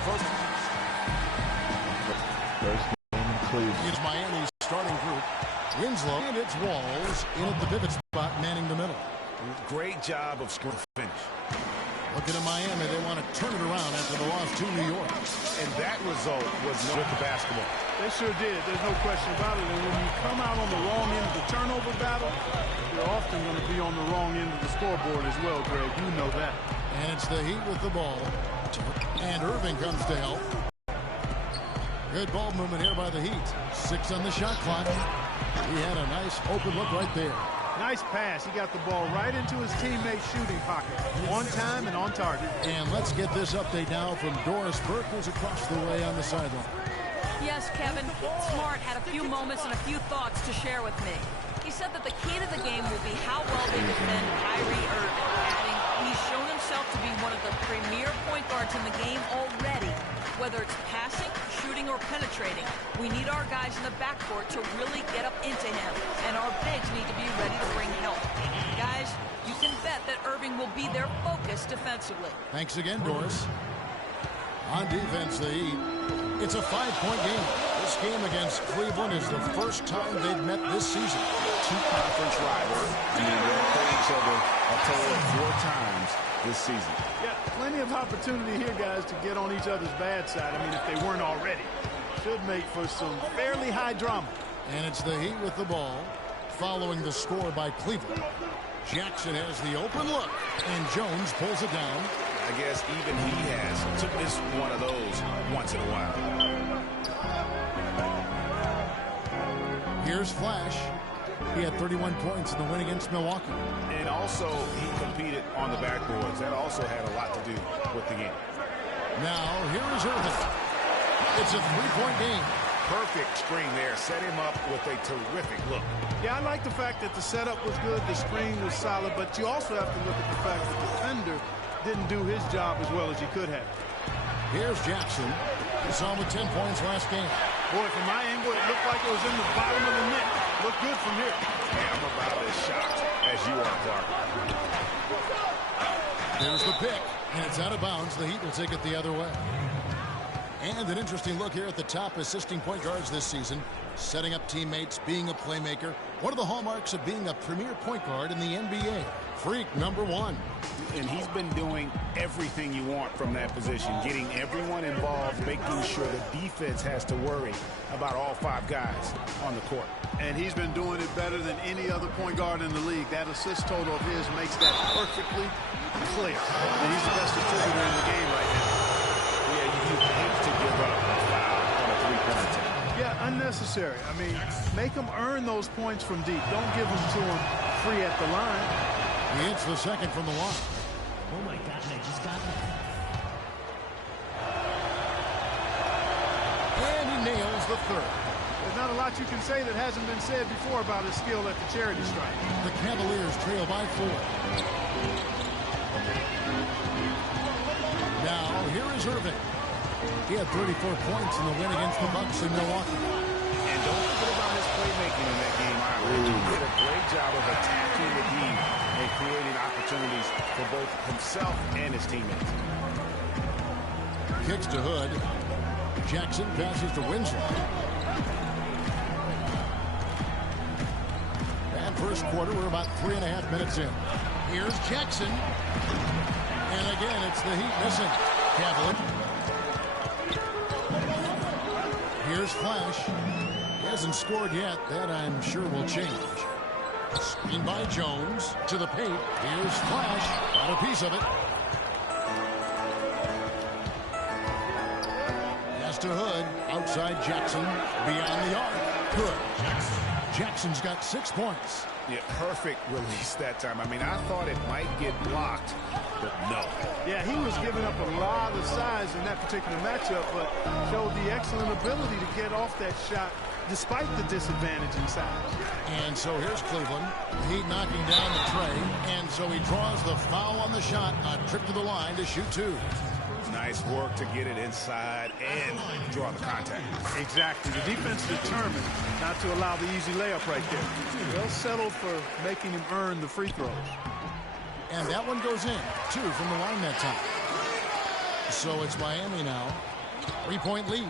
the first. First game in Cleveland. It's Miami's starting group. Winslow and its Walls in at the pivot spot, manning the middle. Great job of scoring finish. Looking at Miami, they want to turn it around after the loss to New York. And that result was with the basketball. They sure did. There's no question about it. And when you come out on the wrong end of the turnover battle, you're often going to be on the wrong end of the scoreboard as well, Greg. You know that. And it's the Heat with the ball. And Irving comes to help. Good ball movement here by the Heat. 6 on the shot clock. He had a nice open look right there. Nice pass. He got the ball right into his teammate's shooting pocket. On time and on target. And let's get this update now from Doris Burke, who's across the way on the sideline. Yes, Kevin. Smart had a few moments and a few thoughts to share with me. He said that the key to the game will be how well they defend Kyrie Irving, adding he's shown himself to be one of the premier point guards in the game already. Whether it's passing, shooting, or penetrating, we need our guys in the backcourt to really get up into him, and our bigs need to be ready to bring help. Guys, you can bet that Irving will be their focus defensively. Thanks again, Doris. On defense, the Heat. It's a 5-point game. This game against Cleveland is the first time they've met this season. 2 conference rivals. I mean, they'll play each other a total of 4 times this season. Yeah, plenty of opportunity here, guys, to get on each other's bad side. I mean, if they weren't already. Should make for some fairly high drama. And it's the Heat with the ball, following the score by Cleveland. Jackson has the open look, and Jones pulls it down. I guess even he has took this one of those once in a while. Here's Flash. He had 31 points in the win against Milwaukee. And also, he competed on the backboards. That also had a lot to do with the game. Now, here is Irving. It's a 3-point game. Perfect screen there. Set him up with a terrific look. Yeah, I like the fact that the setup was good, the screen was solid, but you also have to look at the fact that the defender didn't do his job as well as he could have. Here's Jackson. He saw him with 10 points last game. Boy, from my angle, it looked like it was in the bottom of the net. Looked good from here. Hey, I'm about as shocked as you are, Clark. There's the pick, and it's out of bounds. The Heat will take it the other way. And an interesting look here at the top assisting point guards this season. Setting up teammates, being a playmaker. One of the hallmarks of being a premier point guard in the NBA. Freak number 1. And he's been doing everything you want from that position. Getting everyone involved, making sure the defense has to worry about all 5 guys on the court. And he's been doing it better than any other point guard in the league. That assist total of his makes that perfectly clear. And he's the best contributor in the game right now. Yeah, you hate to give up a foul on a 3-point attempt. Yeah, unnecessary. I mean, make them earn those points from deep. Don't give them to them free at the line. He hits the second from the line. Oh my God, I just got that. And he nails the third. There's not a lot you can say that hasn't been said before about his skill at the charity stripe. The Cavaliers trail by 4. Now, here is Irving. He had 34 points in the win against the Bucks in Milwaukee. And don't forget about his playmaking in that game either. He did a great job of attacking the team and creating opportunities for both himself and his teammates. Kicks to Hood. Jackson passes to Winslow. And first quarter, we're about 3.5 minutes in. Here's Jackson. And again, it's the Heat missing. Cavaliers. Here's Flash. He hasn't scored yet. That, I'm sure, will change. Screen by Jones to the paint. Here's Flash. Got a piece of it. Pass to Hood. Outside Jackson. Beyond the arc. Good. Jackson's got 6 points. Yeah, perfect release that time. I mean, I thought it might get blocked, but no. Yeah, he was giving up a lot of size in that particular matchup, but showed the excellent ability to get off that shot despite the disadvantage in size. And so here's Cleveland. Heat knocking down the tray, and so he draws the foul on the shot. A trip to the line to shoot 2. Nice work to get it inside and draw the contact. Exactly. The defense determined not to allow the easy layup right there. They'll settle for making him earn the free throws. And that one goes in. 2 from the line that time. So it's Miami now. 3-point lead.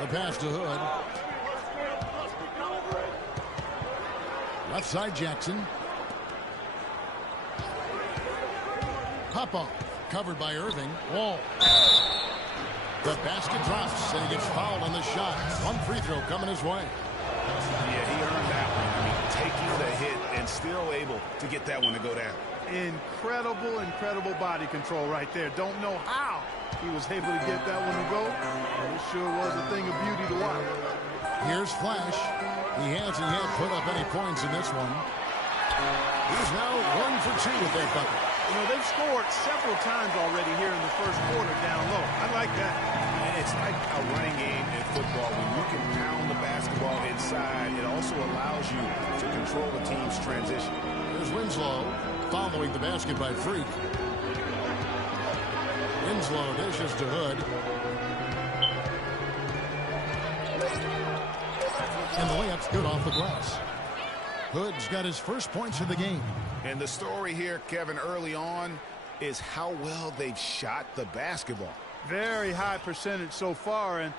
The pass to Hood. Left side Jackson. Pop-off. Covered by Irving. Wall. The basket drops, and he gets fouled on the shot. One free throw coming his way. Yeah, he earned that one. I mean, taking the hit and still able to get that one to go down. Incredible body control right there. Don't know how he was able to get that one to go. But it sure was a thing of beauty to watch. Here's Flash. He hasn't yet put up any points in this one. He's now 1 for 2 with that bucket. You know, they've scored several times already here in the first quarter down low. I like that. It's like a running game in football. When you can pound the basketball inside, it also allows you to control the team's transition. There's Winslow following the basket by Freak. Winslow dishes to Hood. And the layup's good off the glass. Hood's got his first points of the game. And the story here, Kevin, early on is how well they've shot the basketball. Very high percentage so far, and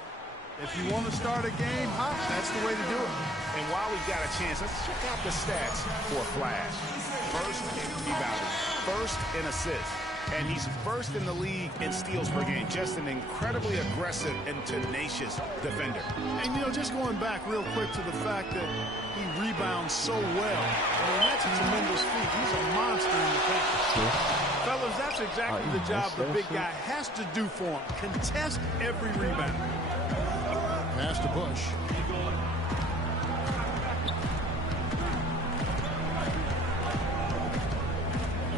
if you want to start a game hot, that's the way to do it. And while we've got a chance, let's check out the stats for Flash. First in rebounding, first in assists, and he's first in the league in steals per game. Just an incredibly aggressive and tenacious defender. And, you know, just going back real quick to the fact that he rebounds so well. I mean, that's a tremendous feat. He's a monster in the paint. Fellas, that's exactly the job the big guy has to do for him. Contest every rebound. Pass to Bush.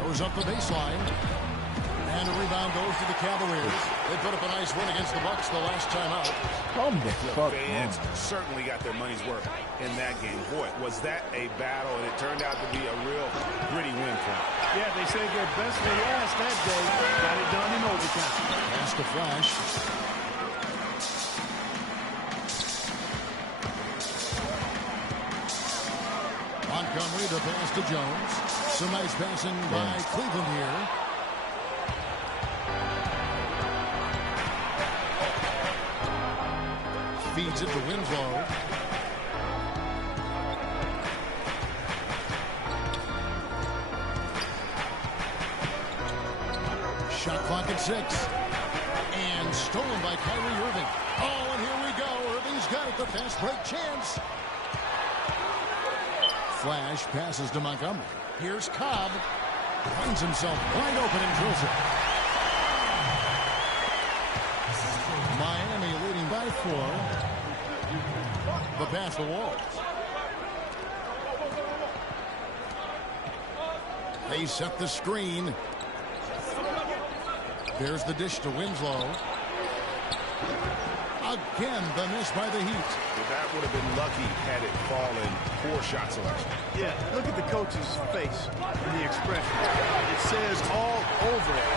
Goes up the baseline. And a rebound goes to the Cavaliers. They put up a nice win against the Bucks the last time out. The fans certainly got their money's worth in that game. Boy, was that a battle, and it turned out to be a real gritty win for them. Yeah, they saved their best for last that day. Got it done in overtime. Pass to Flash. Montgomery, the pass to Jones. Some nice passing by Cleveland here. Feeds it to Winslow. Shot clock at 6. And stolen by Kyrie Irving. Oh, and here we go. Irving's got it. The fast break chance. Flash passes to Montgomery. Here's Cobb. Finds himself wide open and drills it. Miami leading by 4. The pass to Wall. They set the screen. There's the dish to Winslow. Again, the miss by the Heat. That would have been lucky had it fallen. Poor shot selection. Yeah, look at the coach's face and the expression. It says all over it.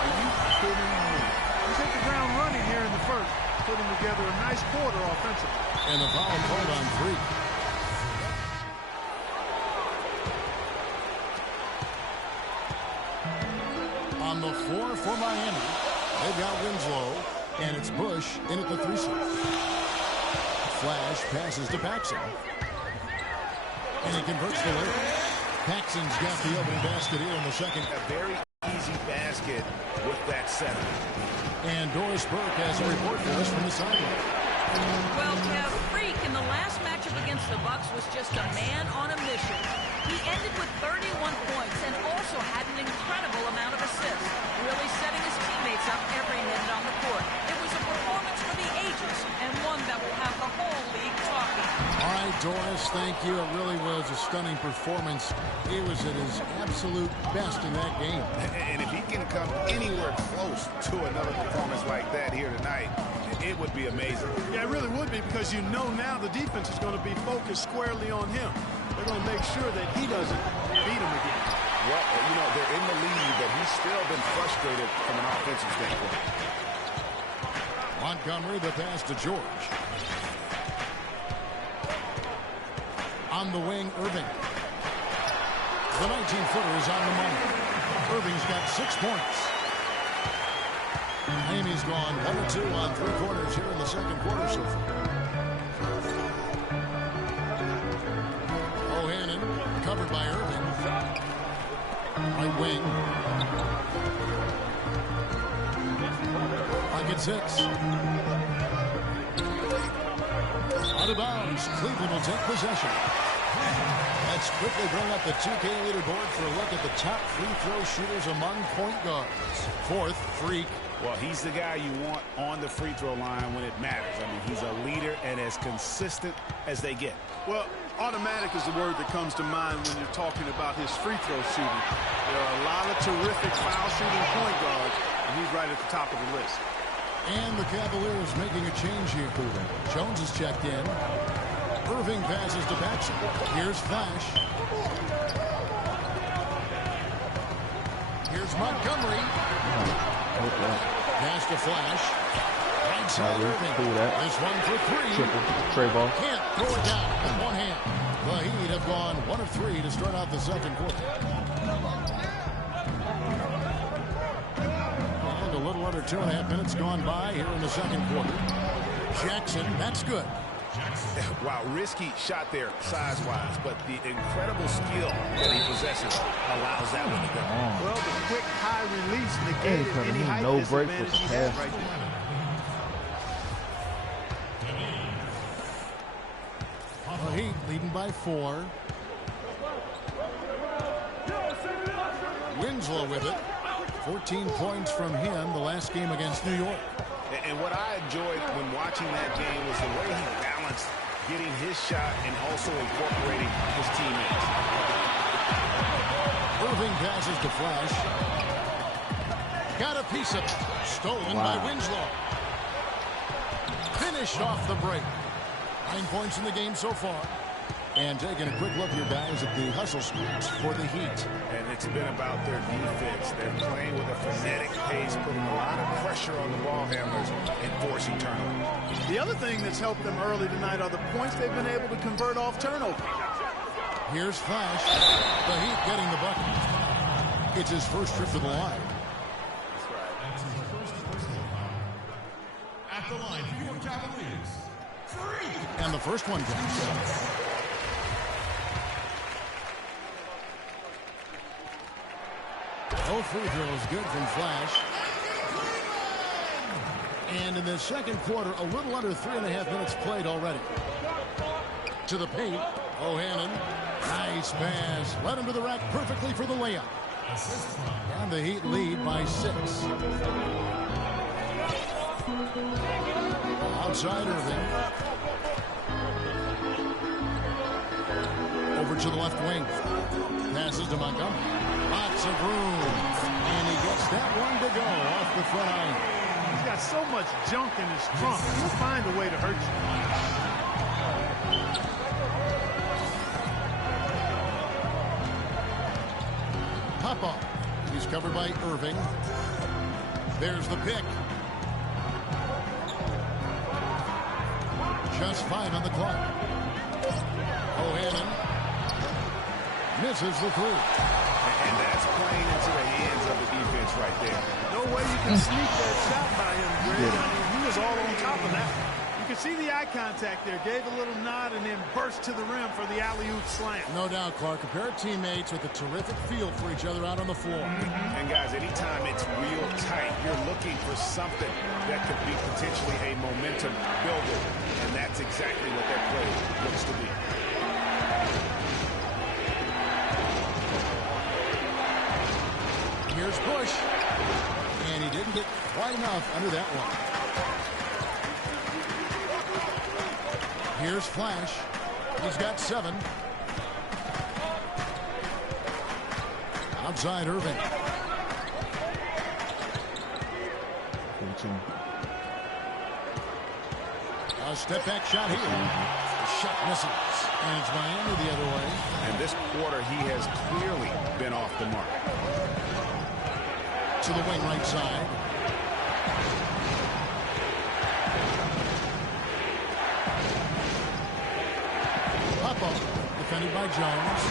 Are you kidding me? He's hit the ground running here in the first, putting together a nice quarter offensively. And the foul called on Freak. On the floor for Miami, they've got Winslow, and it's Bush in at the 3 slot. Flash passes to Paxson. And he converts the layup. Paxson's got the opening basket here in the second. A very easy basket with that setup. And Doris Burke has a report for us from the sideline. Well, Kev, Freak in the last matchup against the Bucks was just a man on a mission. He ended with 31 points and also had an incredible amount of assists, really setting his teammates up every minute on the court. It was a performance for the ages and one that will have the whole league talking. All right, Doris, thank you. It really was a stunning performance. He was at his absolute best in that game. And if he can come anywhere close to another performance like that here tonight, it would be amazing. Yeah, it really would be, because you know now the defense is going to be focused squarely on him. They're going to make sure that he doesn't beat him again. Well, you know, they're in the lead, but he's still been frustrated from an offensive standpoint. Montgomery, the pass to George. On the wing, Irving. The 19-footer is on the money. Irving's got 6 points. Miami's gone 1 of 2 on 3 quarters here in the second quarter so far. O'Hannon covered by Irving. Right wing. Pocket 6. Out of bounds. Cleveland will take possession. Let's quickly bring up the 2K leaderboard for a look at the top free throw shooters among point guards. Fourth, Freak. Well, he's the guy you want on the free throw line when it matters. I mean, he's a leader and as consistent as they get. Well, automatic is the word that comes to mind when you're talking about his free throw shooting. There are a lot of terrific foul shooting point guards, and he's right at the top of the list. And the Cavaliers making a change here. Jones is checked in. Irving passes to Paxson. Here's Flash. Here's Montgomery. Pass to Flash. Right side Irving. This one for 3. Trey ball. Can't throw it down with one hand. The Heat have gone 1 of 3 to start out the second quarter. And a little under 2.5 minutes gone by here in the second quarter. Jackson, that's good. Wow, risky shot there size-wise, but the incredible skill that he possesses allows that one to go. Well, the quick high release negated any height no break disadvantage with the he had pass. right there. The Heat leading by 4. Winslow with it. 14 points from him the last game against New York. And what I enjoyed when watching that game was the way he balanced getting his shot and also incorporating his teammates. Irving passes to Flash. Got a piece of it. Stolen by Winslow. Finished off the break. 9 points in the game so far. And taking a quick look here, guys, at the hustle stats for the Heat. And it's been about their defense. They're playing with a frenetic pace, putting a lot of pressure on the ball handlers and forcing turnovers. The other thing that's helped them early tonight are the points they've been able to convert off turnover. Here's Flash. The Heat getting the bucket. It's his first trip to the line. At the line for your Cavaliers. And the first one comes. Both free throws good from Flash. And in the second quarter, a little under 3.5 minutes played already. To the paint, O'Hannon. Nice pass. Led him to the rack perfectly for the layup. And the Heat lead by 6. Outside Irving. Over to the left wing. Passes to Montgomery. Lots of room. And he gets that one to go off the front iron. He's got so much junk in his trunk. He'll find a way to hurt you. Pop-up. He's covered by Irving. There's the pick. Just 5 on the clock. O'Hannon misses the 3. And that's playing into the hands of the defense right there. No way you can sneak that shot by him, Greg. I mean, he was all on top of that. You can see the eye contact there. Gave a little nod and then burst to the rim for the alley-oop slam. No doubt, Clark. A pair of teammates with a terrific feel for each other out on the floor. And guys, anytime it's real tight, you're looking for something that could be potentially a momentum builder. And that's exactly what that play looks to be. Here's Bush. And he didn't get quite enough under that one. Here's Flash. He's got 7. Outside Irving. A step back shot here. The shot misses. And it's Miami the other way. And this quarter, he has clearly been off the mark. To the wing right side. Pop-up. Defended by Jones.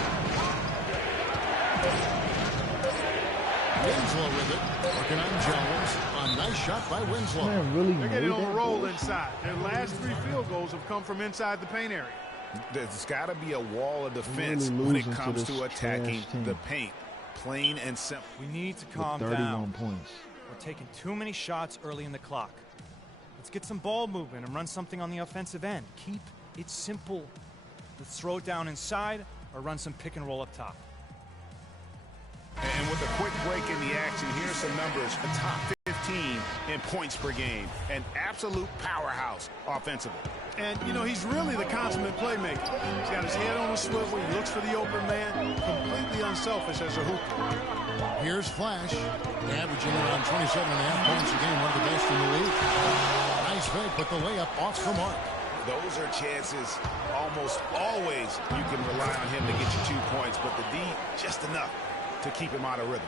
Winslow with it. Working on Jones. A nice shot by Winslow. Man, really They're getting on a that roll goal? inside. Their last 3 field goals have come from inside the paint area. There's got to be a wall of defense really when it losing to comes this to attacking trash team. the paint. Plain and simple. We need to With calm 31 down. points. We're taking too many shots early in the clock. Let's get some ball movement and run something on the offensive end. Keep it simple. Let's throw it down inside or run some pick and roll up top. And with a quick break in the action, here's some numbers. A top 15 in points per game. An absolute powerhouse offensively. And, you know, he's really the consummate playmaker. He's got his head on a swivel. He looks for the open man. Completely unselfish as a hooper. Here's Flash. Averaging around 27.5 points a game. One of the best in the league. Nice fake, but the layup off the mark. Those are chances almost always you can rely on him to get you 2 points, but the D just enough to keep him out of rhythm.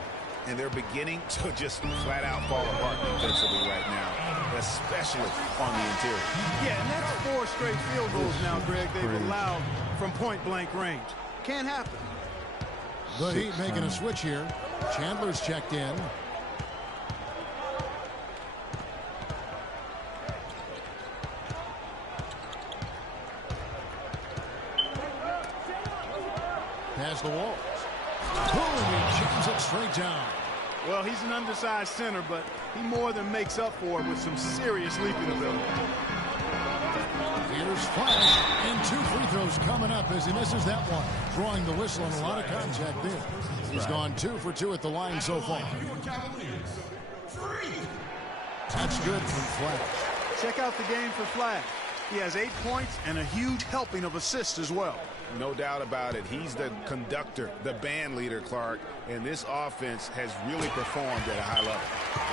And they're beginning to just flat out fall apart defensively right now, especially on the interior. Yeah, and that's 4 straight field goals now, Greg, they've allowed from point-blank range. Can't happen. The Heat making a switch here. Chandler's checked in. Past the walls. Boom, he jams it straight down. Well, he's an undersized center, but he more than makes up for it with some serious leaping ability. Here's Flash, and 2 free throws coming up as he misses that one. Drawing the whistle and a lot of contact there. He's gone 2 for 2 at the line so far. That's good from Flash. Check out the game for Flash. He has 8 points and a huge helping of assists as well. No doubt about it. He's the conductor, the band leader, Clark, and this offense has really performed at a high level.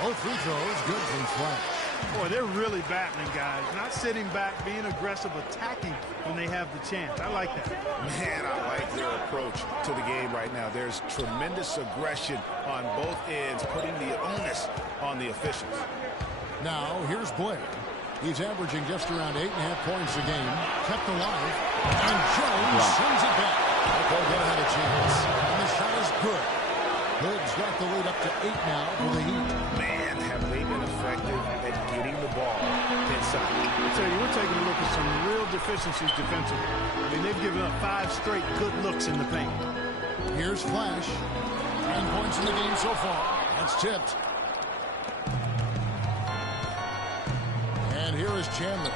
Both free throws good from Flash. Boy, they're really battling, guys. Not sitting back, being aggressive, attacking when they have the chance. I like that. Man, I like their approach to the game right now. There's tremendous aggression on both ends, putting the onus on the officials. Now, here's Blair. He's averaging just around 8.5 points a game. Kept alive. And Jones sends it back. They'll get had a chance. And the shot is good. Hood's got the lead up to 8 now for the Heat. Man, have they been effective at getting the ball inside. I tell you, we're taking a look at some real deficiencies defensively. I mean, they've given up 5 straight good looks in the paint. Here's Flash. 9 points in the game so far. That's tipped. And here is Chandler.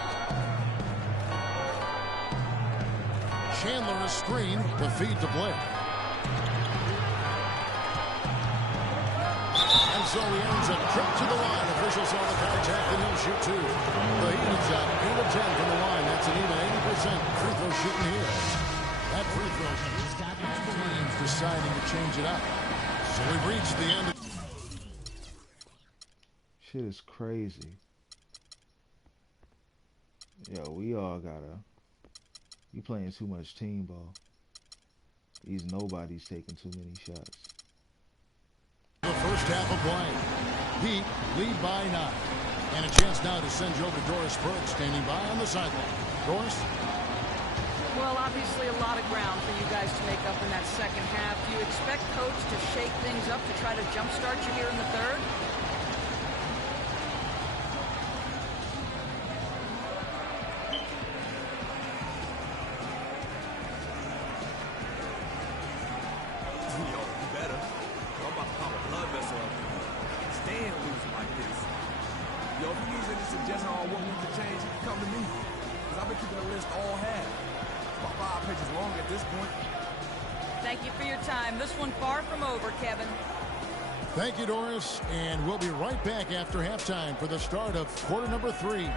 Chandler is screened. The feed to Blair. And so he earns a trip to the line. Officials saw the contact and he'll shoot 2. The Heat is at 8 of 10 from the line. That's an even 80% free throw shooting here. That free throw teams deciding to change it up. So we've reached the end of Shit is crazy. Yo, we all gotta. You playing too much team ball. These nobody's taking too many shots. the first half of play. Heat lead by 9. And a chance now to send you over to Doris Burke standing by on the sideline. Doris? Well, obviously a lot of ground for you guys to make up in that second half. Do you expect Coach to shake things up to try to jumpstart you here in the third? Thank you for your time. This one far from over, Kevin. Thank you, Doris. And we'll be right back after halftime for the start of quarter number 3.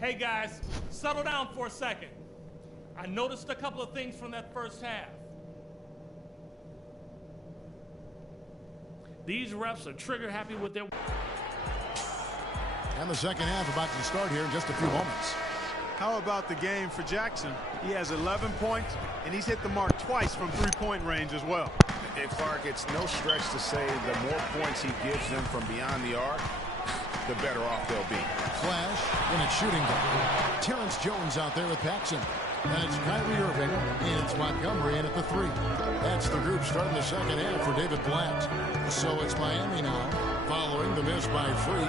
Hey guys, settle down for a second. I noticed a couple of things from that first half. These refs are trigger happy with their... And the second half about to start here in just a few moments. How about the game for Jackson? He has 11 points, and he's hit the mark twice from three-point range as well. And Clark, it's no stretch to say the more points he gives them from beyond the arc, the better off they'll be. Flash, and it's shooting guard. Terrence Jones out there with Paxson. And it's Kyrie Irving, and it's Montgomery in at the 3. That's the group starting the second half for David Blatt. So it's Miami now, following the miss by Freak.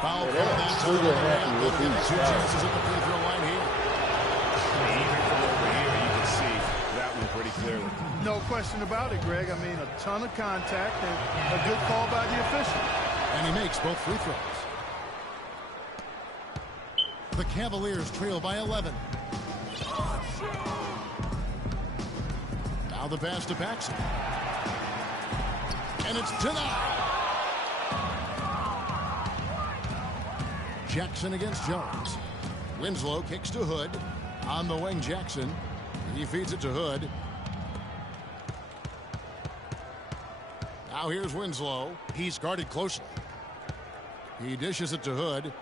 Foul call that time. Looking at 2 chances at the free throw line here. Even from over here, you can see that one pretty clearly. No question about it, Greg. I mean, a ton of contact and a good call by the official. And he makes both free throws. The Cavaliers trail by 11. Now the pass to Paxson. And it's denied. Jackson against Jones. Winslow kicks to Hood. On the wing, Jackson. He feeds it to Hood. Now here's Winslow. He's guarded closely. He dishes it to Hood.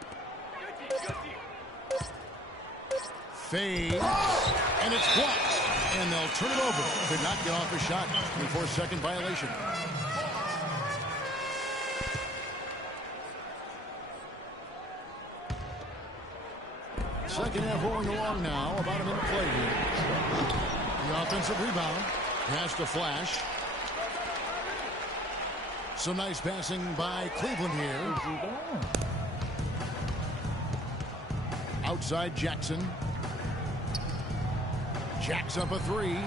Fade. And it's blocked. And they'll turn it over. Could not get off a shot. 24-second violation. Second half rolling along now. About a minute play here. The offensive rebound. Pass to Flash. Some nice passing by Cleveland here. Outside Jackson. Jacks up a 3.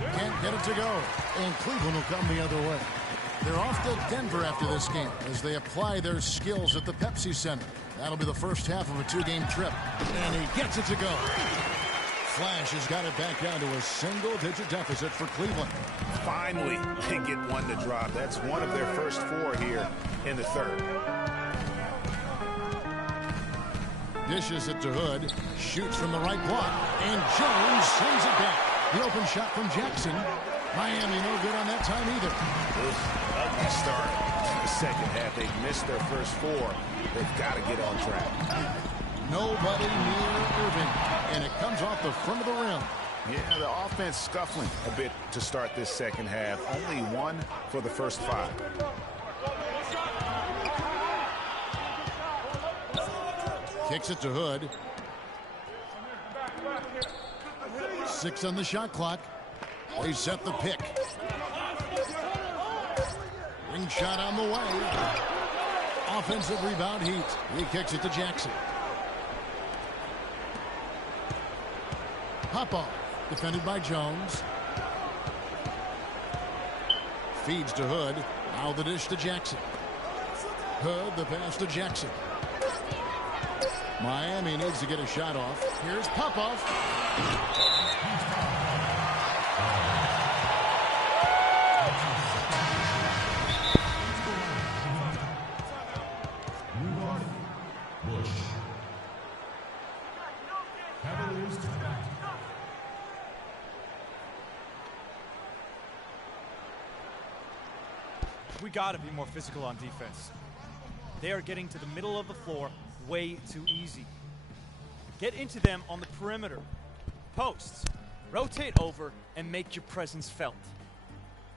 Can't get it to go. And Cleveland will come the other way. They're off to Denver after this game as they apply their skills at the Pepsi Center. That'll be the first half of a 2-game trip. And he gets it to go. Flash has got it back down to a single-digit deficit for Cleveland. Finally, they get one to drop. That's one of their first 4 here in the third. Dishes it to Hood. Shoots from the right block. And Jones sends it back. The open shot from Jackson. Miami no good on that time either. Ugly start to the second half. They've missed their first 4. They've got to get on track. Nobody near Irving. And it comes off the front of the rim. Yeah, the offense scuffling a bit to start this second half. Only 1 for the first 5. Kicks it to Hood. 6 on the shot clock. They set the pick. Ring shot on the way. Offensive rebound Heat. He kicks it to Jackson. Pop-off. Defended by Jones. Feeds to Hood. Now the dish to Jackson. Hood, the pass to Jackson. Miami needs to get a shot off. Here's Pop-off. We gotta be more physical on defense. They are getting to the middle of the floor way too easy. Get into them on the perimeter. Posts. Rotate over and make your presence felt.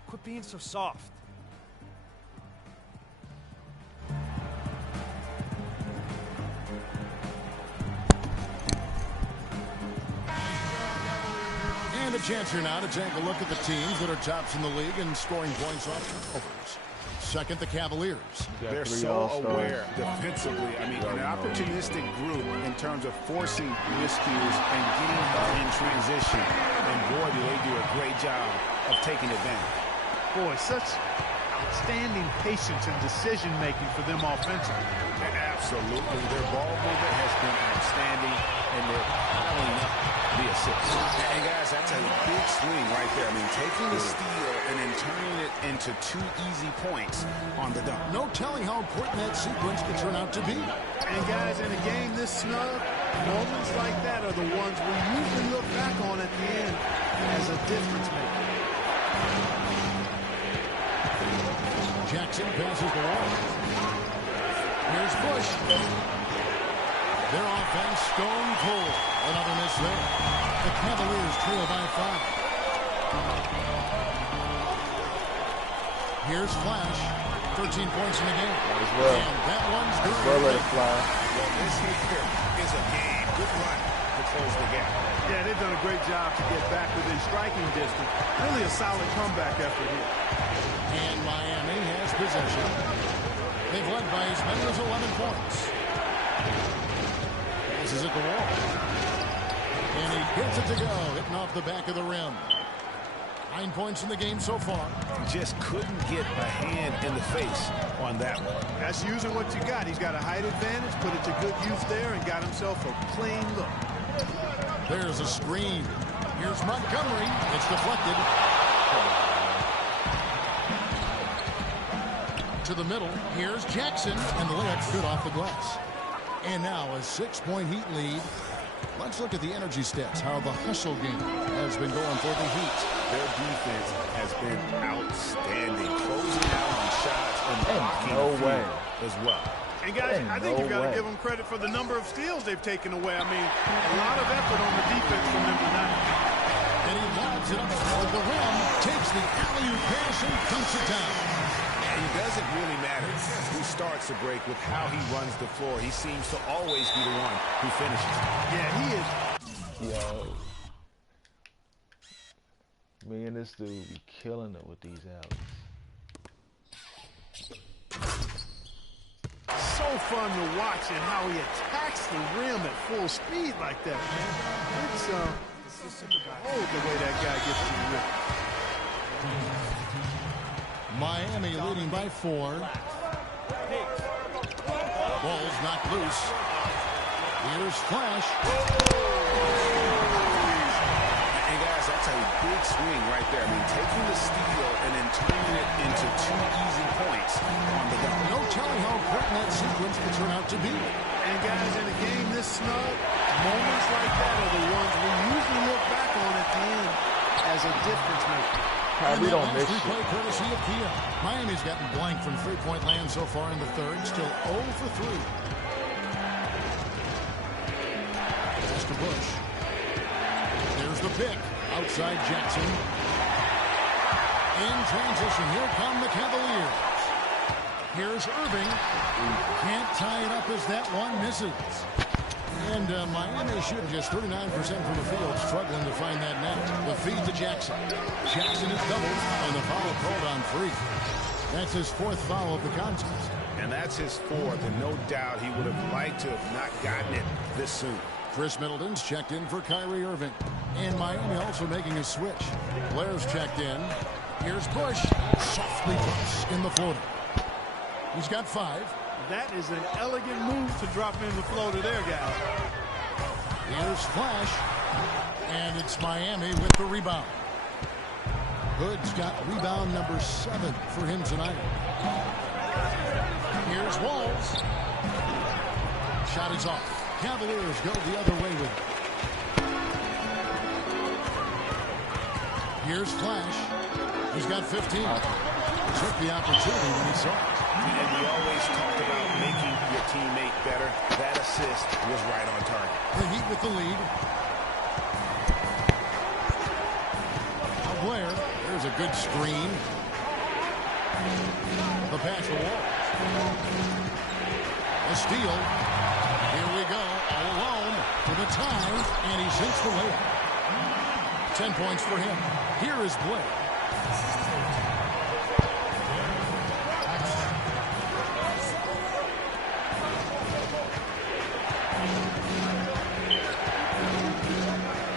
Quit being so soft. And a chance here now to take a look at the teams that are tops in the league in scoring points off turnovers. Second, the Cavaliers. They're so aware defensively. I mean, an opportunistic group in terms of forcing miscues and getting in transition. And boy, do they do a great job of taking advantage. Boy, such outstanding patience and decision-making for them offensively. Absolutely. Their ball movement has been outstanding, and they're piling up the assists. And guys, that's a big swing right there. I mean, taking the steal and then turning it into 2 easy points on the dunk. No telling how important that sequence could turn out to be. And guys, in a game this snug, moments like that are the ones we usually look back on at the end as a difference maker. Jackson passes the wall. Here's Bush. Their offense stone cold. Another miss there. The Cavaliers trail by 5. Here's Flash. 13 points in the game. As well. And that one's good. Well, let it fly. Well, this here is a game. Good run to close the gap. Yeah, they've done a great job to get back within striking distance. Really a solid comeback effort here. And Miami has possession. They've led by as many as 11 points. Passes at the wall. And he gets it to go, hitting off the back of the rim. 9 points in the game so far. Just couldn't get a hand in the face on that one. That's using what you got. He's got a height advantage, put it to good use there, and got himself a clean look. There's a screen. Here's Montgomery. It's deflected. To the middle. Here's Jackson, and the layup's good off the glass. And now a 6-point Heat lead. Let's look at the energy stats, how the hustle game has been going for the Heat. Their defense has been outstanding, closing out on shots and blocking as well. And guys, I think you've got to give them credit for the number of steals they've taken away. I mean, a lot of effort on the defense from them tonight. And he lobs it up toward the rim, takes the alley-oop pass and dunks it down. It doesn't really matter who starts the break with how he runs the floor. He seems to always be the one who finishes. Yeah, he is. Yo. Me and this dude be killing it with these alleys. So fun to watch and how he attacks the rim at full speed like that, man. It's the way that guy gets to the rim. Miami leading by 4. Ball's knocked loose. Here's Flash. And guys, that's a big swing right there. I mean, taking the steal and then turning it into 2 easy points on the dunk. No telling how important that sequence could turn out to be. And guys, in a game this snug, moments like that are the ones we usually look back on at the end as a difference maker. We don't miss it. Courtesy of Kia. Miami's gotten blank from 3-point land so far in the third. Still 0 for 3. Pass to Bush. There's the pick. Outside Jackson. In transition, here come the Cavaliers. Here's Irving. Can't tie it up as that one misses. And Miami shooting just 39% from the field, struggling to find that net. The feed to Jackson. Jackson is doubled, and the foul called on Free. That's his 4th foul of the contest. And that's his 4th, and no doubt he would have liked to have not gotten it this soon. Chris Middleton's checked in for Kyrie Irving. And Miami also making a switch. Blair's checked in. Here's Bush. Softly puts in the floater. He's got 5. That is an elegant move to drop in the floater there, guys. Here's Flash. And it's Miami with the rebound. Hood's got rebound number 7 for him tonight. Here's Walls. Shot is off. Cavaliers go the other way with it. Here's Flash. He's got 15. Took the opportunity when he saw it. And we always talk about making your teammate better. That assist was right on target. The Heat with the lead. Now Blair. There's a good screen. The pass to Wall. A steal. Here we go. All alone to the tie. And he sinks the layup. 10 points for him. Here is Blair.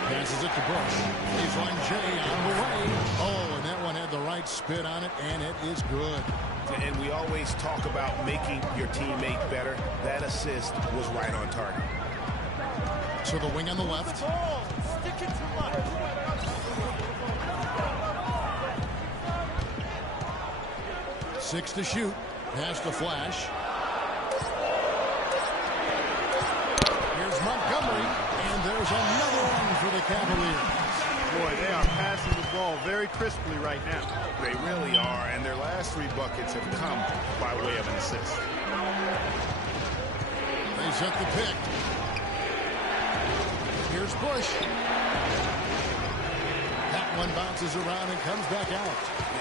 Passes it to Bush. Baseline J on the way. Oh, and that one had the right spin on it, and it is good. And we always talk about making your teammate better. That assist was right on target. To the wing on the left. Stick it too much. 6 to shoot. Pass to Flash. Here's Montgomery. And there's another one for the Cavaliers. Boy, they are passing the ball very crisply right now. They really are, and their last 3 buckets have come by way of an assist. They set the pick. Here's Bush. That one bounces around and comes back out.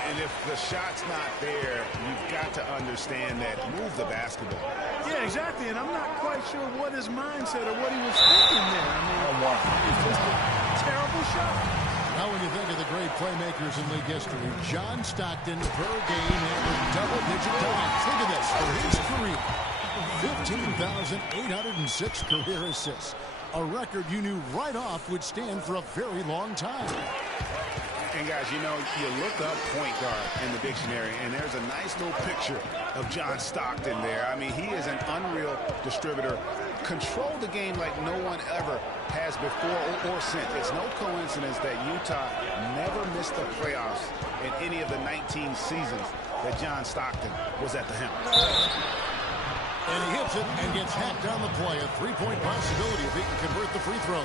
And if the shot's not there, you've got to understand that. Move the basketball. Yeah, exactly, and I'm not quite sure what his mindset or what he was thinking there. I mean, it's just a terrible shot. Now when you think of the great playmakers in league history, John Stockton per game had double-digit times. Look at this for his career. 15,806 career assists. A record you knew right off would stand for a very long time. And guys, you know, you look up point guard in the dictionary, and there's a nice little picture of John Stockton there. I mean, he is an unreal distributor. Controlled the game like no one ever has before or since. It's no coincidence that Utah never missed the playoffs in any of the 19 seasons that John Stockton was at the helm. And he hits it and gets hacked down the play. A 3-point possibility if he can convert the free throw.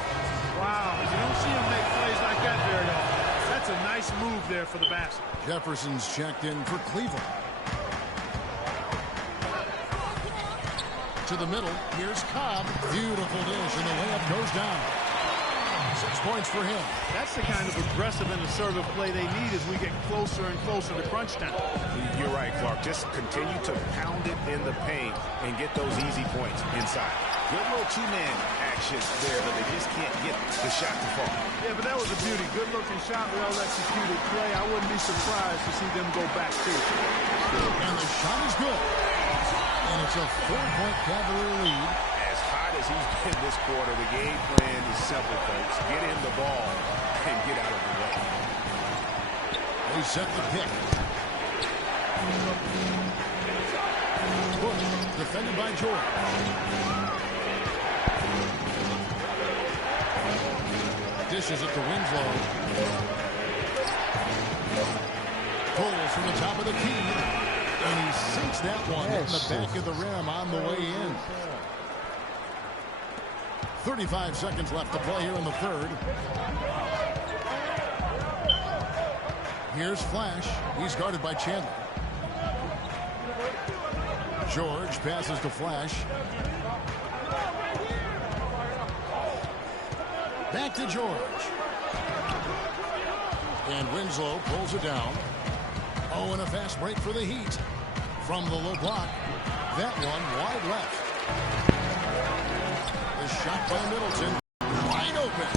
Wow, you don't see him make plays like that very often. That's a nice move there for the basket. Jefferson's checked in for Cleveland. To the middle, here's Cobb. Beautiful dish, and the layup goes down. 6 points for him. That's the kind of aggressive and assertive play they need as we get closer and closer to crunch time. You're right, Clark. Just continue to pound it in the paint and get those easy points inside. Good little two-man action there, but they just can't get the shot to fall. Yeah, but that was a beauty. Good-looking shot, well-executed play. I wouldn't be surprised to see them go back, too. And the shot is good. And it's a 4-point Cavalier lead. As hot as he's been this quarter, the game plan is simple, folks. Get in the ball and get out of the way. They set the pick. Bush, defended by George. Dishes it to Winslow. Pulls from the top of the key. And he sinks that one in the back of the rim on the way in. 35 seconds left to play here in the third. Here's Flash. He's guarded by Chandler. George passes to Flash. Back to George. And Winslow pulls it down. Oh, and a fast break for the Heat. From the low block. That one wide left. The shot by Middleton. Wide open.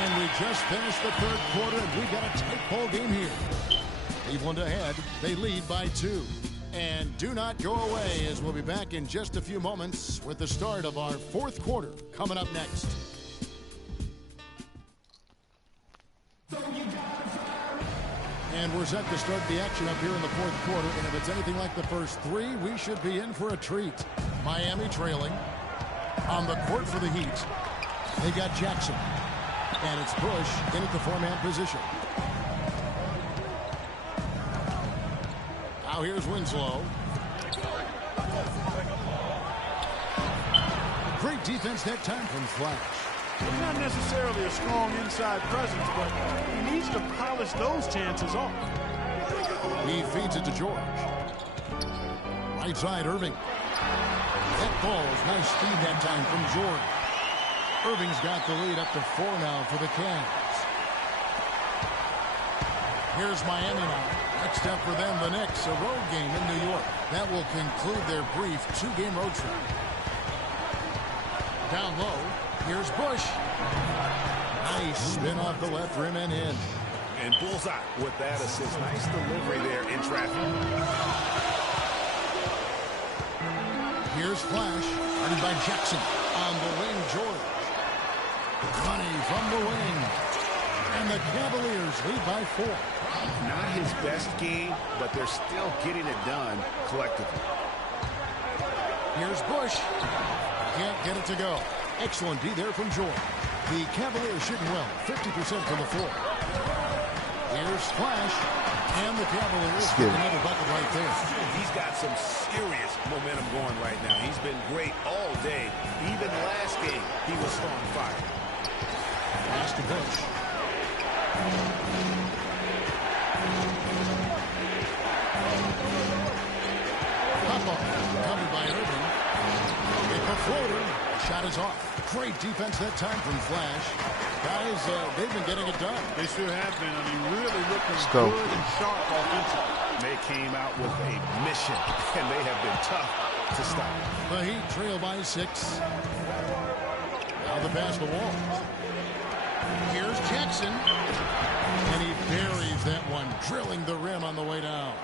And we just finished the third quarter, and we got a tight ball game here. Cleveland ahead. They lead by 2. And do not go away, as we'll be back in just a few moments with the start of our fourth quarter coming up next. And we're set to start the action up here in the fourth quarter. And if it's anything like the first 3, we should be in for a treat. Miami trailing. On the court for the Heat, they got Jackson. And it's Bush in at the 4-man position. Now here's Winslow. Great defense that time from Flash. It's not necessarily a strong inside presence, but he needs to polish those chances off. He feeds it to George. Right side, Irving. That ball's nice speed that time from George. Irving's got the lead up to 4 now for the Cavs. Here's Miami now. Next up for them, the Knicks, a road game in New York. That will conclude their brief 2-game road trip. Down low, here's Bush. Nice spin off the left rim and in. And bullseye with that assist. Nice delivery there in traffic. Here's Flash, guarded by Jackson. On the wing, George. Money from the wing. And the Cavaliers lead by 4. Not his best game, but they're still getting it done collectively. Here's Bush. Can't get it to go. Excellent D there from Jordan. The Cavaliers shooting well, 50% from the floor. Here's Flash. And the Cavaliers get another bucket right there. He's got some serious momentum going right now. He's been great all day. Even last game, he was on fire. Pass to Bush. Covered by Irving. With the floater. Shot is off. Great defense that time from Flash. Guys, they've been getting it done. They sure have been. I mean, really looking good and sharp offensively. They came out with a mission, and they have been tough to stop. The Heat trail by 6. Now the pass to Wall. Here's Jackson. And he buries that one, drilling the rim on the way down.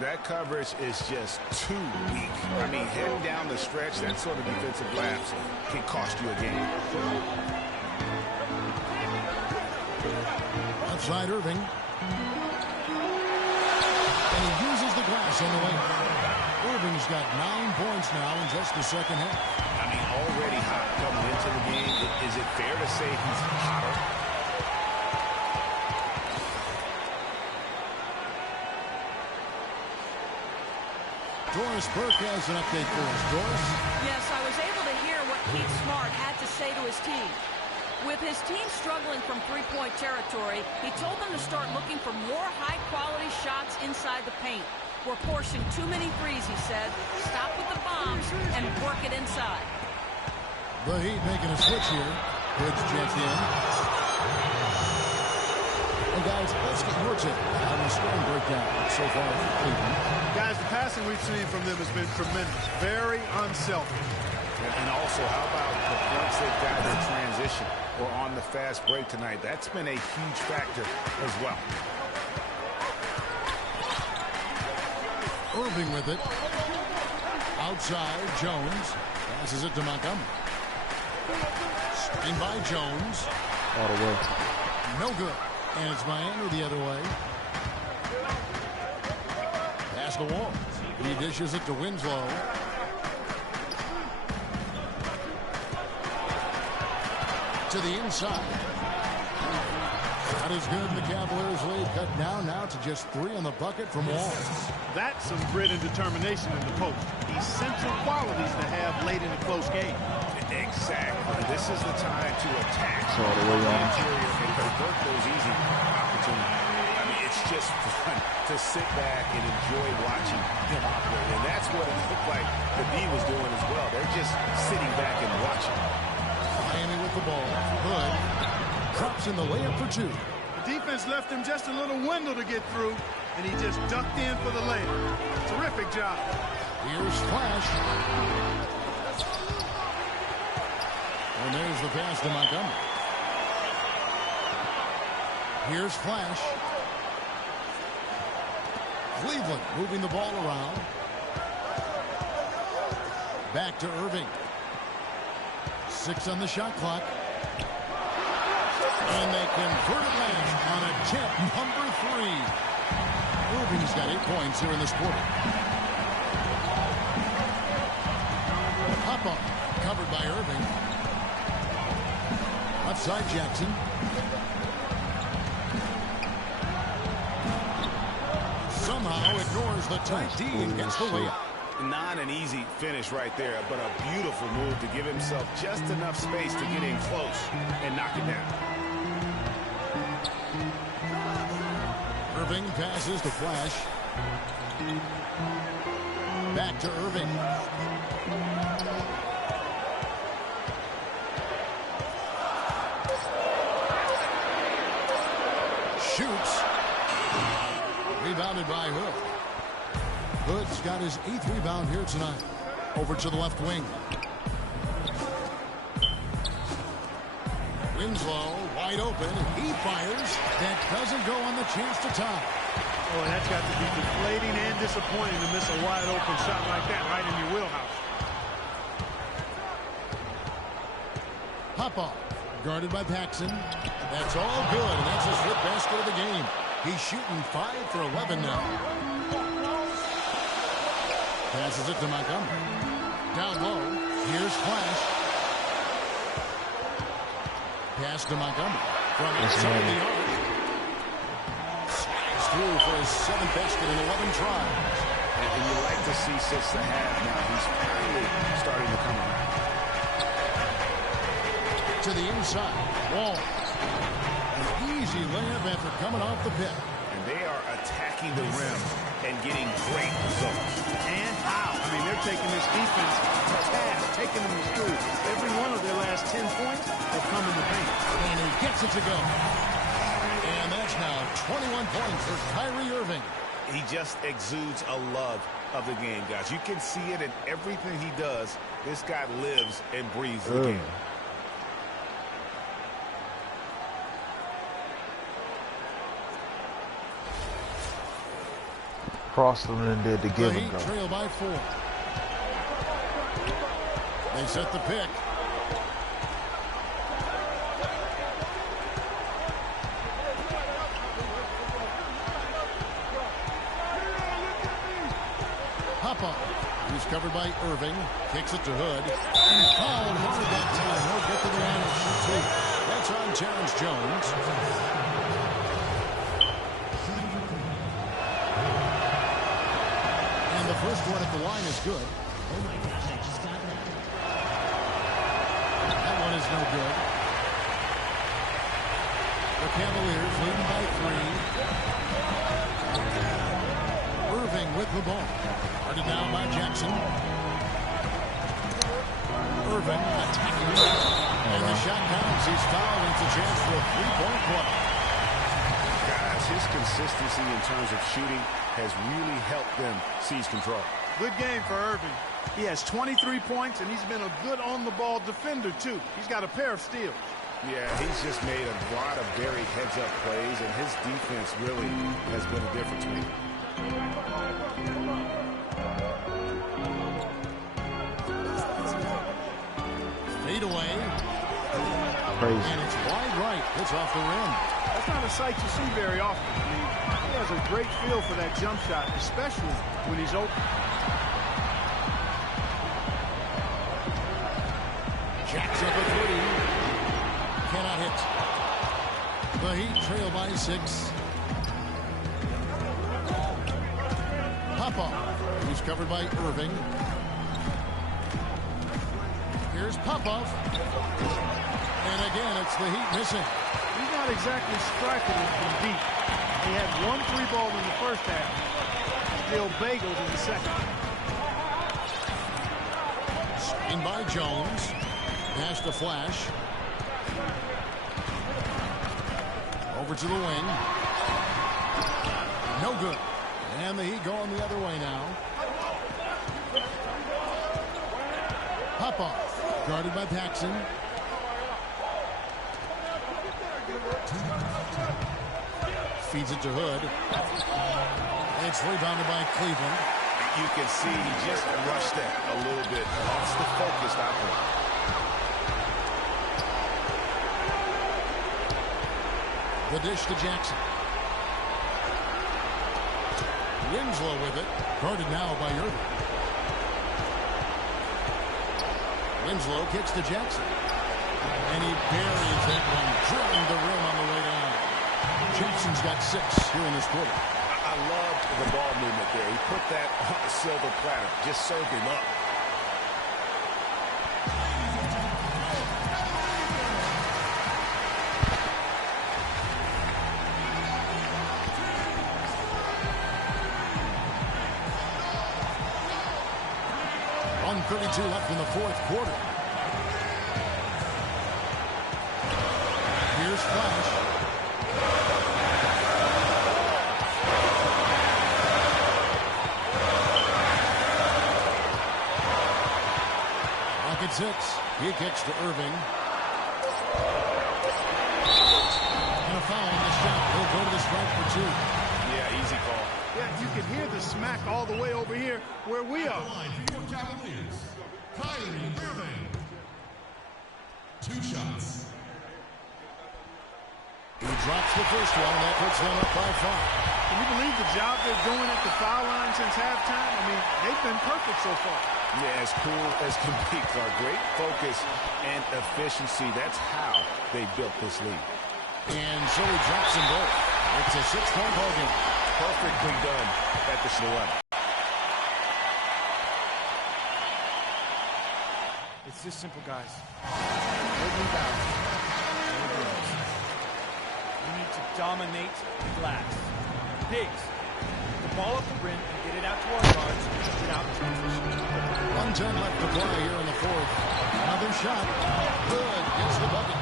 That coverage is just too weak. I mean, heading down the stretch, that sort of defensive lapse can cost you a game. Outside Irving. And he uses the glass on the way. Irving's got 9 points now in just the second half. I mean, already hot coming into the game. Is it fair to say he's hotter? Doris Burke has an update for us. Doris? Yes, I was able to hear what Keith Smart had to say to his team. With his team struggling from three-point territory, he told them to start looking for more high-quality shots inside the paint. We're forcing too many threes, he said. Stop with the bombs and work it inside. The Heat making a switch here. Goods checked in. And guys, let's get your take on the scoring breakdown so far for Cleveland. Guys, the passing we've seen from them has been tremendous. Very unselfish. And also, how about the points they've got in transition or on the fast break tonight? That's been a huge factor as well. Irving with it. Outside, Jones. Passes it to Montgomery. Screen by Jones. All the way. No good. And it's Miami the other way. Pass the wall. He dishes it to Winslow. To the inside. Shot is good. The Cavaliers lead cut down now to just 3 on the bucket from Wall. That's some grit and determination in the post. Essential qualities to have late in a close game. Exactly. This is the time to attack all the way on. Interior and convert those easy opportunities. I mean, it's just fun to sit back and enjoy watching him operate. And that's what it looked like the D was doing as well. They're just sitting back and watching. Miami with the ball. Hood drops in the layup for 2. The defense left him just a little window to get through, and he just ducked in for the layup. Terrific job. Here's Flash. And there's the pass to Montgomery. Here's Flash. Cleveland moving the ball around. Back to Irving. 6 on the shot clock. And they convert it last on attempt number 3. Irving's got 8 points here in this quarter. Pop-up covered by Irving. Outside Jackson. Somehow ignores the tight D and gets the layup. Not an easy finish right there, but a beautiful move to give himself just enough space to get in close and knock it down. Irving passes to Flash. Back to Irving. Shoots. Rebounded by Hood. Hood's got his 8th rebound here tonight. Over to the left wing. Winslow wide open. He fires. That doesn't go on the chance to tie. Oh, that's got to be deflating and disappointing to miss a wide open shot like that right in your wheelhouse. Pop-off. Guarded by Paxson. That's all good, and that's his fifth basket of the game. He's shooting 5 for 11 now. Passes it to Montgomery. Down low. Here's Flash. Pass to Montgomery. From inside the arc. Slides through for his 7th basket in 11 tries. And you like to see since the half now. He's finally starting to come around. To the inside. Wall. An easy layup after coming off the pick. And they are attacking the rim and getting great results. And how? I mean, they're taking this defense to task, taking them to school. Every one of their last 10 points have come in the paint. And he gets it to go. And that's now 21 points for Kyrie Irving. He just exudes a love of the game, guys. You can see it in everything he does. This guy lives and breathes the game. Crossed them and did the give and go. Trail by 4. They set the pick. Papa, who's covered by Irving, kicks it to Hood. And fouled hard that time. He'll get to the line and shoot 2. That's on Terrence Jones. The first one at the line is good. Oh my gosh, I just got that. That one is no good. The Cavaliers leading by 3. Irving with the ball. Guarded now by Jackson. Irving attacking. And the shot counts. He's fouled. It's a chance for a 3-point play. Guys, his consistency in terms of shooting has really helped them seize control. Good game for Irving. He has 23 points, and he's been a good on-the-ball defender, too. He's got a pair of steals. Yeah, he's just made a lot of very heads-up plays, and his defense really has been a difference maker. Fade away. Crazy. And it's wide right. It's off the rim. That's not a sight you see very often. I mean, he has a great feel for that jump shot, especially when he's open. Jacks up a 3. Cannot hit. The Heat trail by 6. Popov, who's covered by Irving. Here's Popov. And again, it's the Heat missing. He's not exactly striking it from deep. He had 1 3-ball in the first half. Still bagels in the second. Screen by Jones. Pass to Flash. Over to the wing. No good. And the Heat going the other way now. Popov, guarded by Paxson. Feeds it to Hood. It's rebounded by Cleveland. You can see he just rushed that a little bit. Lost the focus out there. The dish to Jackson. Winslow with it. Guarded now by Irving. Winslow kicks to Jackson. And he buries that one, drilling the rim on the way down. Jackson's got 6 here in this quarter. I loved the ball movement there. He put that on the silver platter. Just served him up. .32 left in the 4th quarter. Here's Flash. Rocket 6. He kicks to Irving. And a foul on the shot. He'll go to the strike for 2. Yeah, easy call. Yeah, you can hear the smack all the way over here where we are. Cavaliers, Kyrie Irving. 2 shots. drops the first one, and that puts them up by 5. Can you believe the job they're doing at the foul line since halftime? I mean, they've been perfect so far. Yeah, as cool as can be, Clark. Great focus and efficiency. That's how they built this lead. And so he drops them both. It's a 6-point ball game. Perfectly done at the line. It's this simple, guys. No rebound. No drills. We need to dominate the glass. Pigs, the ball up the rim and get it out to our guards without transition. 1:10 left to play here in the fourth. Another shot. Hood gets the bucket.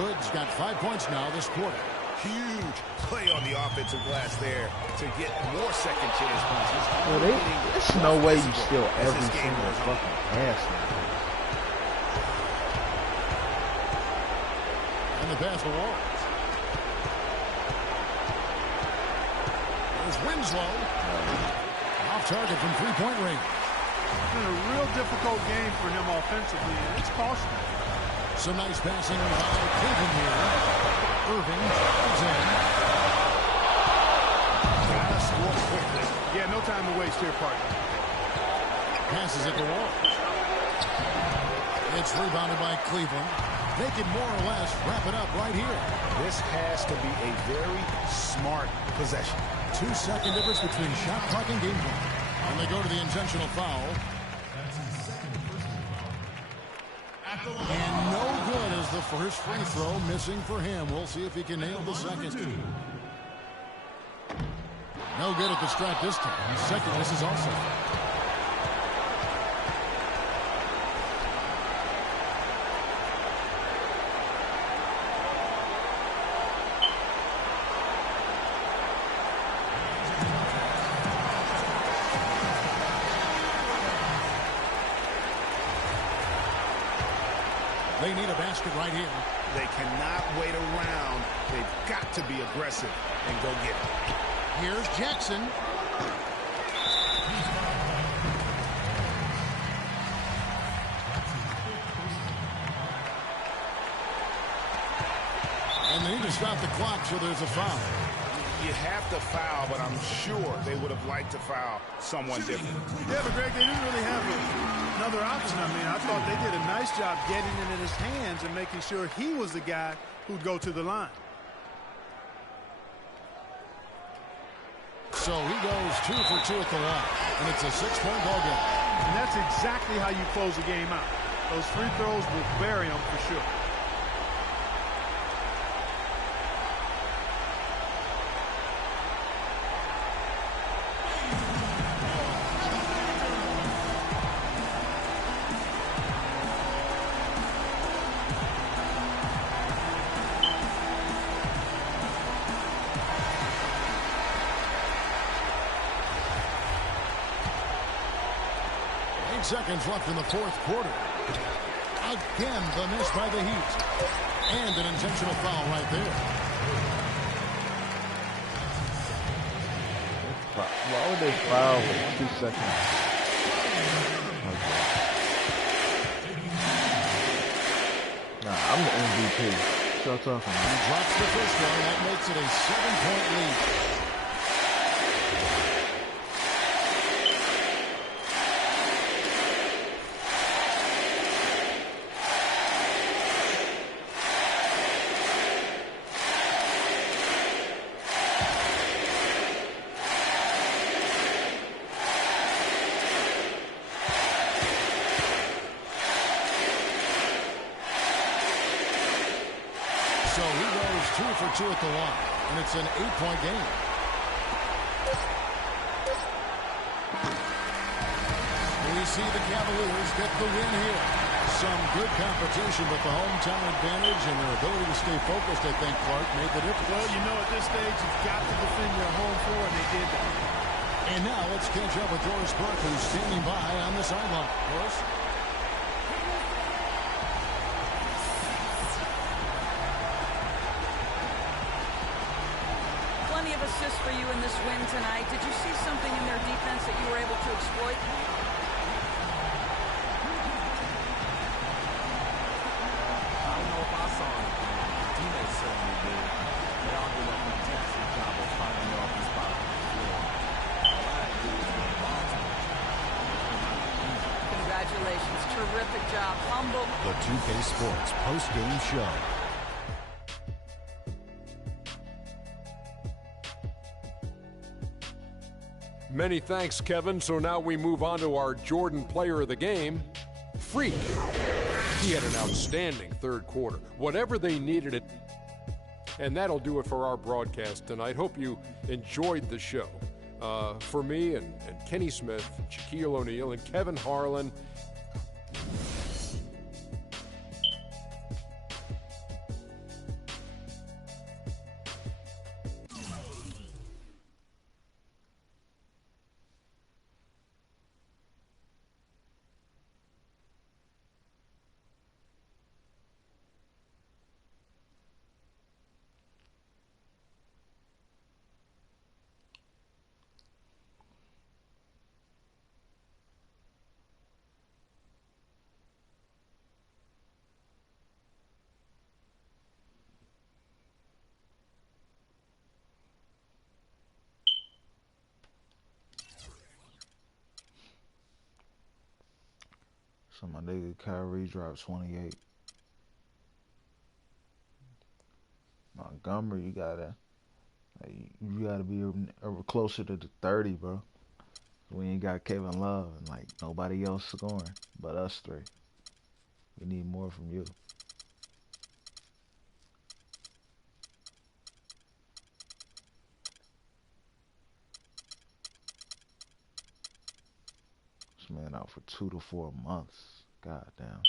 Hood's got 5 points now this quarter. Huge play on the offensive glass there to get more second chance points. Well, there's no way you steal every single fucking pass now. And the pass to Walls. There's Winslow. Off target from 3-point range. It's been a real difficult game for him offensively, and it's costly. Some nice passing by Cleveland here. Irving drives in. Gotta score quickly. Yeah, no time to waste here, partner. Passes it to Walls. It's rebounded by Cleveland. They can more or less wrap it up right here. This has to be a very smart possession. 2-second difference between shot clock and game clock. And they go to the intentional foul. And no good as the first free throw missing for him. We'll see if he can nail the second. No good at the stripe this time. Second misses also. They need a basket right here. They cannot wait around. They've got to be aggressive and go get it. Here's Jackson. And they need to stop the clock, so there's a foul. You have to foul, but I'm sure they would have liked to foul someone different. Yeah, but Greg, they didn't really have another option. I mean, I thought they did a nice job getting it in his hands and making sure he was the guy who'd go to the line. So he goes 2 for 2 at the line, and it's a 6-point ball game. And that's exactly how you close the game out. Those free throws will bury them for sure. Seconds left in the fourth quarter. Again, the miss by the Heat. And an intentional foul right there. Why would they foul with 2 seconds? Nah, I'm the MVP. What y'all talking about? He drops the first one. That makes it a 7-point lead. So he goes 2 for 2 at the line, and it's an 8-point game. We see the Cavaliers get the win here. Some good competition, but the hometown advantage and their ability to stay focused, I think, Clark, made the difference. Well, you know, at this stage, you've got to defend your home floor, and they did that. And now let's catch up with Doris Burke, who's standing by on the sideline. Doris? Plenty of assists for you in this win tonight. Did you see something in their defense that you were able to exploit? job. Humble. The 2K Sports post-game show. Many thanks, Kevin. So now we move on to our Jordan player of the game, Freak. He had an outstanding third quarter. Whatever they needed it. And that'll do it for our broadcast tonight. Hope you enjoyed the show. For me and Kenny Smith, Shaquille O'Neal, and Kevin Harlan. So my nigga Kyrie dropped 28. Montgomery, you gotta be closer to the 30, bro. We ain't got Kevin Love and like nobody else scoring but us three. We need more from you. This man out for 2 to 4 months. God damn.